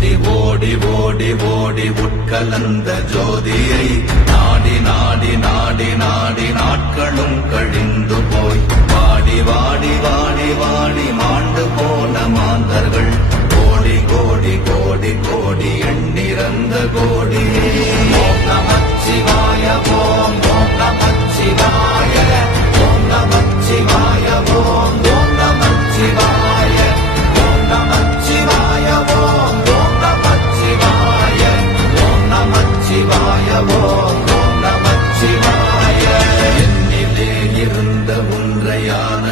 ஓடி ஓடி ஓடி உட்கலந்த ஜோதியை நாடி நாடி நாடி நாடி நாட்களும் கழிந்து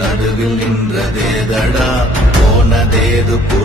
நடுவில் நின்றதேதடா போனதேது புரு